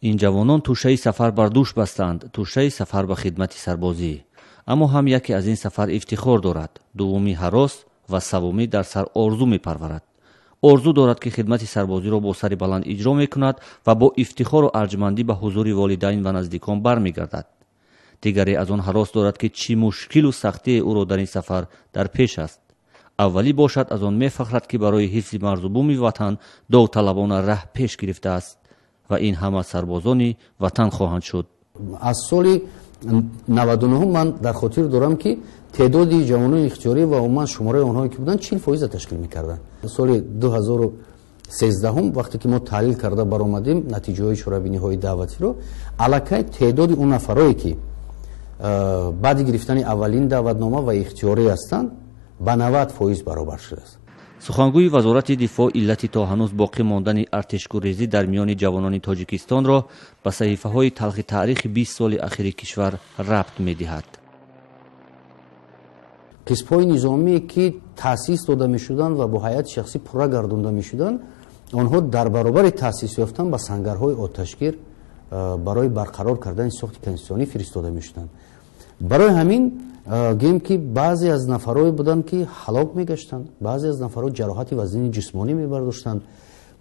این جوانان توشه سفر بر دوش بستند، توشه سفر به خدمت سربازی. اما هم یکی از این سفر افتخار دارد، دومی هراس و سومی در سر آرزو میپرورد. آرزو دارد که خدمت سربازی را با سر بلند اجرا میکند و با افتخار و ارجمندی به حضور والدین و نزدیکان برمیگردد. دیگری از آن هراس دارد که چی مشکل و سختی او را در این سفر در پیش است. اولی باشد از آن میفخرد که برای حفظ مرز و بوم وطن داوطلبانه ره پیش گرفته است و این همه سربازان وطن خواهند شد. از سال 99 من در خاطر دارم که تعداد جوانان اختیاری و عموما شماره آنهایی که بودن 40% تشکیل می‌کردند. سال 2013 وقتی که ما تحلیل کرده برآمدیم نتیجه های شورابینی های دعوتی رو، الکی تعداد اون نفرایی که بعد گرفتن اولین دعوتنامه و اختیاری هستند به 90% برابر شده است. سخنگوی وزارت دفاع علتی تا هنوز باقی ماندن ارتشگریزی در میان جوانان تاجیکستان را به صحیفه های تلخ تاریخ 20 سال اخیر کشور ربط می‌دهد. قسم‌های نظامی که تأسیس داده می‌شدند و با هیئت شخصی پورا گردانده می‌شدند، آنها در برابر تأسیس یافتن به سنگرهای آتشگیر برای برقرار کردن ساخت کنستیتوسیونی فرستاده می‌شدند. برای همین گیم که بعضی از نفرای بودند که هلاک می‌گشتند، بعضی از نفرها جراحت وزنی جسمانی می‌برداشتند.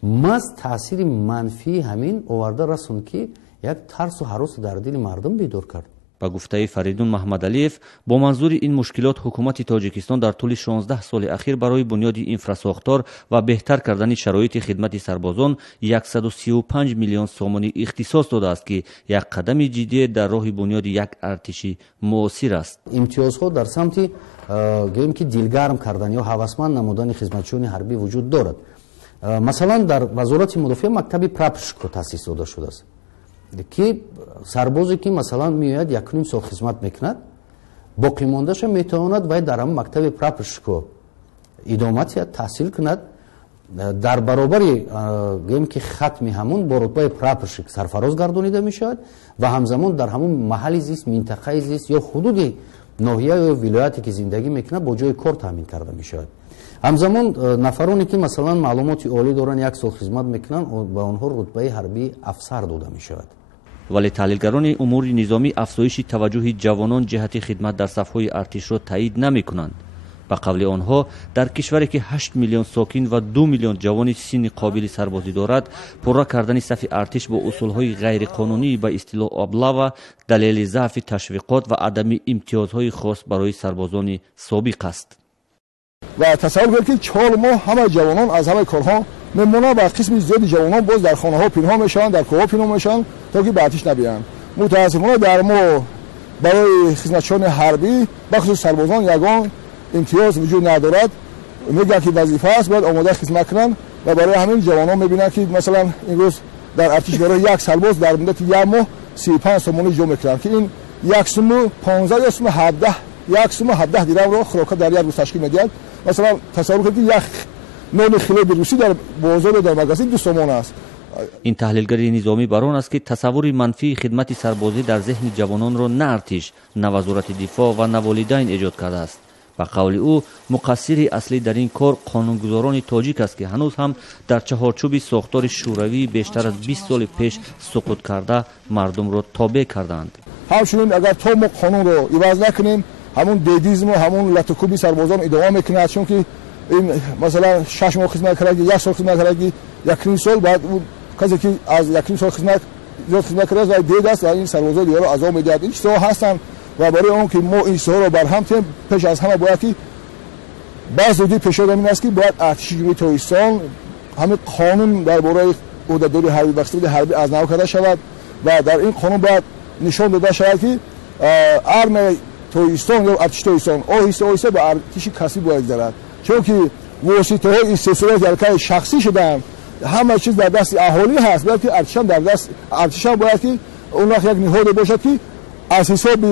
ماست تأثیر منفی همین آورده رسوند که یک ترس و هراس در دل مردم بیدار کرد. با گفته فریدون محمدعلیف، با منظور این مشکلات حکومت تاجیکستان در طول 16 سال اخیر برای بنیاد اینفراساختار و بهتر کردن شرایط خدمت سربازان 135 میلیون سومانی اختصاص داده است که یک قدم جدی در راه بنیاد یک ارتشی موثر است. امتیازها در سمت گیم که دلگرم کردن یا هوسمند نمودن خدمتچیان حربی وجود دارد. مثلا در وزارت مدافع مکتب پراپورشچیک تأسیس داده شده است که سربازی که مثلا میآید یک نیم سال خدمت میکند، باقی ماندهش میتواند و در هم مکتب پراپورشچیک ادامت تحصیل کند، در برابر گیم که ختم همون با رتبه پراپورشچیک سرفراز گردانیده میشود و همزمان در همون محل زیست، منطقه زیست یا حدود ناحیه یا ولایتی که زندگی میکنه با جای کار تامین کرده میشود. همزمان نفرانی که مثلا معلومات عالی دارن یک سال خدمت میکنن با آنها رتبه حربی افسر داده میشود. ولی تحلیلگران امور نظامی افزایش توجه جوانان جهت خدمت در صف‌های ارتش را تایید نمی‌کنند. به قول آنها در کشوری که 8 میلیون ساکن و 2 میلیون جوان سن قابل سربازی دارد، پورا کردن صف ارتش با اصول‌های غیر قانونی به اصطلاح ابله و دلیل ضعف تشویقات و عدم امتیازهای خاص برای سربازان سابق است. و تصور کنید که 4 ماه همه جوانان از همه کارها میمونند و قسم زیادی جوانان باز در خانه ها پنهان میشن، در کوه ها پنهان میشن تا که به آتش نبیان. متاسفانه در ما برای خدمتچیان حربی بخصوص سربازان یگان امتیاز وجود ندارد. میگن که وظیفه است باید آماده خدمت کنند و برای همین جوانان میبینن که مثلا این روز در ارتش برای یک سرباز در مدت یک ماه 35 سومانی جمع میکنند که این یک سوم 15 یا سوم 17 یک سوم 17 درهم را خوراک در یک روز تشکیل میدهد. مثلا تصور کنید یک نان خلب روسی در بازار در مغازه 2 سومان است. این تحلیلگر نظامی بران است که تصور منفی خدمت سربازی در ذهن جوانان را نه ارتش، نه وزارت دفاع و نه والدین ایجاد کرده است. به قول او مقصر اصلی در این کار قانونگذاران تاجیک است که هنوز هم در چهارچوب ساختار شوروی بیشتر از 20 سال پیش سقوط کرده مردم را تابع کردند. همچنین اگر تا ما قانون را عوض نکنیم همون دیدیزم و همون لطکوبی سربازان ادامه میکنند، چون که این مثلا 6 ماه خدمت کرده، 1 سال خدمت کرده، یک نیم سال بعد اون کسی که از یک نیم سال خدمت کرده و دید است و این سربازان دیگر را عذاب میدهد. این چیزها هستند و برای اون که ما این چیزها را برهم تیم پیش از همه باید که بعض زودی پیش آمده است که باید ارتش جمهوری تاجیکستان همه قانون درباره عهدهداری حربی بخشید حربی از نو کرده شود و در این قانون باید نشان داده شود که ارم تاجیکستان یا ارتش تاجیکستان آهسته به ارتش کسی باید گذرد، چون که واسطه‌های استثماری در شخصی شدن همه چیز در دست اهالی هست، باید که ارتش در دست ارتش باید که اون وقت یک نهاد باشد که از حساب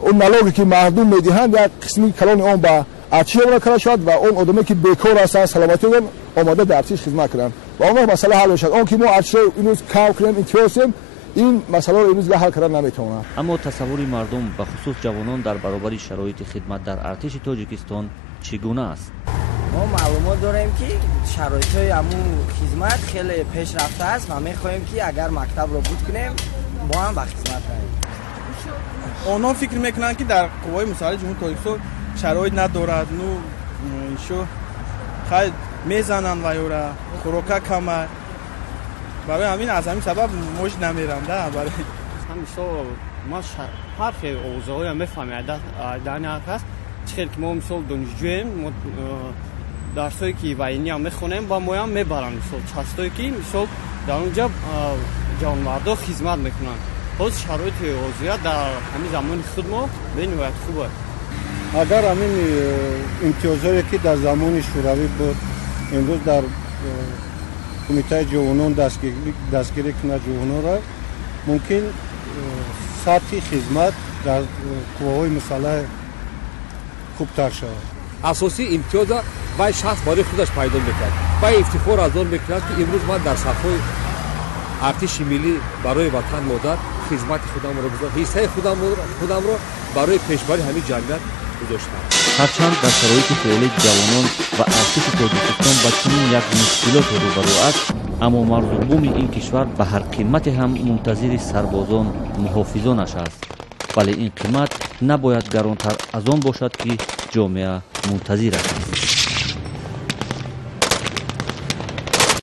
اون ملاکی که مردم میدهند یک قسمی کلان اون به ارتش آمده شد و اون آدمی که بیکار هستند سلامتی اون آماده در ارتش خدمت کنند و اون وقت مسئله حل میشد. اون که ما ارتش اینوز کار کنیم امتیازیم این مسئله رو امروز حل کردن نمیتونه. اما تصور مردم به خصوص جوانان در برابر شرایط خدمت در ارتش تاجیکستان چگونه است؟ ما معلومات داریم که شرایط همون خدمت خیلی پیشرفته است و میخواهیم که اگر مکتب رو بود کنیم با هم به خدمت بریم. آنها فکر میکنن که در قوای مسلح جمهوری تاجیکستان شرایط ندارد، نو شو خیلی میزنن و یورا خوراکه کمه، برای همین از همین سبب موش نمیرم ده. برای مثال ما حرف اوضاعی هم میفهمیم در نهایت هست چخیل که ما مثال دانشجویم درسایی که وینی هم میخونیم با ما هم میبرن، مثال چستایی که مثال در اونجا جوانمردا خدمت میکنن. باز شرایط وضعیت در همین زمان خود ما به این وقت خوبه. اگر همین امتیازهایی که در زمان شوروی بود امروز در کمیته جوانان دستگیری کنه جوانان را، ممکن سطح خدمت در قوای مسلح خوبتر شود. اساسی امتیاز و شخص برای خودش پیدا میکرد و افتخار از آن میکرد که امروز من در صفای ارتش ملی برای وطن مادر خدمت خودم را گذاشتم، حصه خودم را برای پیشبری همین جمعیت گذاشتم. هرچند در شرایط فعلی جوانان و ارتش تاجیکستان با چنین یک مشکلات روبرو است، اما مرز بوم این کشور به هر قیمت هم منتظر سربازان محافظانش است. ولی این قیمت نباید گرانتر از آن باشد که جامعه منتظر است.